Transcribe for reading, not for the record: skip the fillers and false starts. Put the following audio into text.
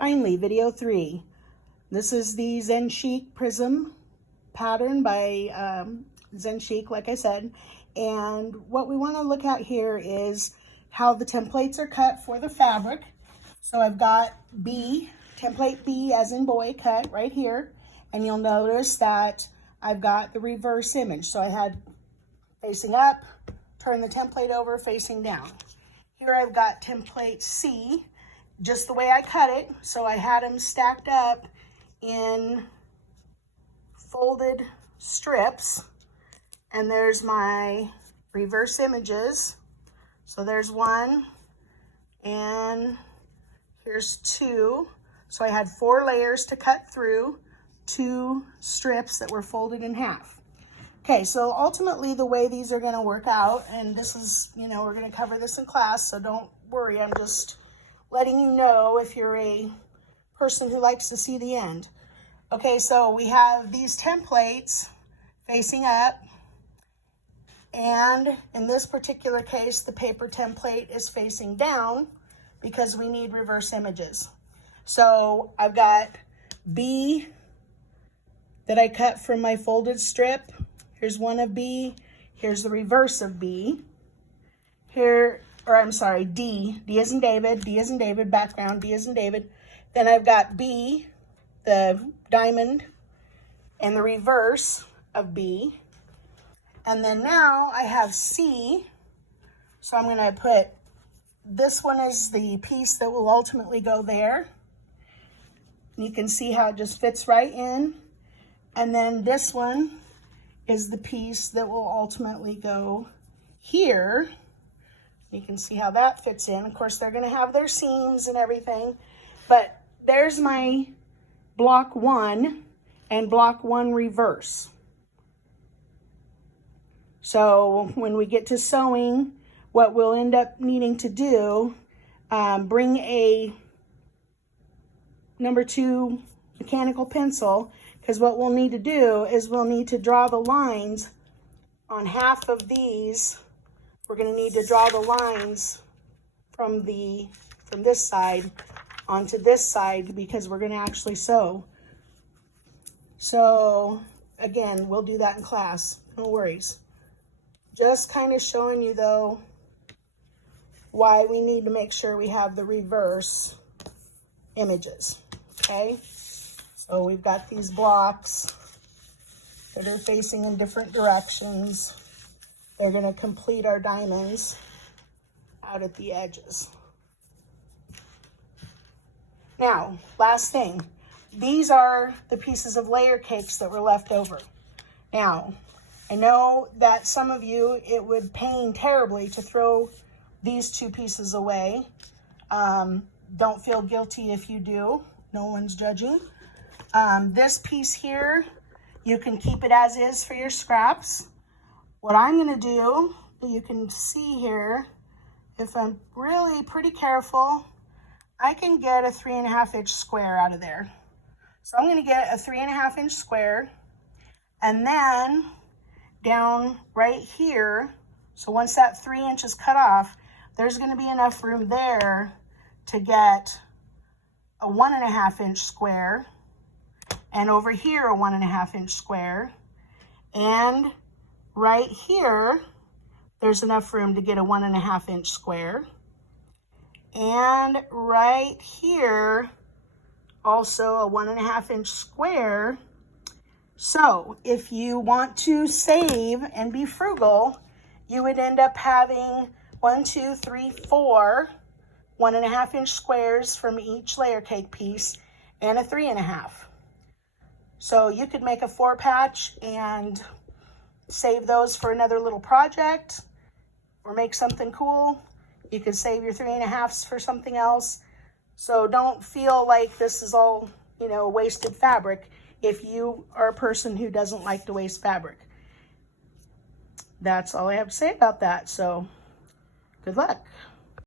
Finally, video 3. This is the Chic Prism pattern by Chic, like I said. And what we want to look at here is how the templates are cut for the fabric. So I've got B, template B as in boy, cut right here. And you'll notice that I've got the reverse image. So I had facing up, turn the template over, facing down. Here I've got template C, just the way I cut it. So I had them stacked up in folded strips. And there's my reverse images. So there's one, and here's two. So I had 4 layers to cut through, 2 strips that were folded in half. Okay, so ultimately the way these are gonna work out, and this is, we're gonna cover this in class, so don't worry, I'm just letting you know if you're a person who likes to see the end. Okay, so we have these templates facing up, and in this particular case, the paper template is facing down because we need reverse images. So I've got B that I cut from my folded strip. Here's one of B. Here's the reverse of B. Here, or I'm sorry, D. D as in David, D as in David, background, D as in David. Then I've got B, the diamond, and the reverse of B. And then now I have C. So I'm gonna put, this one is the piece that will ultimately go there. And you can see how it just fits right in. And then this one is the piece that will ultimately go here. You can see how that fits in. Of course, they're gonna have their seams and everything, but there's my block 1 and block 1 reverse. So when we get to sewing, what we'll end up needing to do, bring a number 2 mechanical pencil, because what we'll need to do is we'll need to draw the lines on half of these. We're going to need to draw the lines from this side onto this side because we're going to actually sew. So again, we'll do that in class, no worries. Just kind of showing you though why we need to make sure we have the reverse images, okay? So we've got these blocks that are facing in different directions. They're gonna complete our diamonds out at the edges. Now, last thing, these are the pieces of layer cakes that were left over. Now, I know that some of you, it would pain terribly to throw these 2 pieces away. Don't feel guilty if you do, no one's judging. This piece here, you can keep it as is for your scraps. What I'm gonna do, you can see here, if I'm really pretty careful, I can get a 3.5 inch square out of there. So I'm gonna get a 3.5 inch square, and then down right here, so once that 3 inches cut off, there's gonna be enough room there to get a 1.5 inch square, and over here a 1.5 inch square, and right here there's enough room to get a 1.5 inch square, and right here also a 1.5 inch square. So if you want to save and be frugal, you would end up having 1, 2, 3, 4 1.5 inch squares from each layer cake piece and a 3.5. So you could make a 4 patch and save those for another little project or make something cool. You could save your 3.5s for something else. So don't feel like this is all, wasted fabric if you are a person who doesn't like to waste fabric. That's all I have to say about that. So good luck.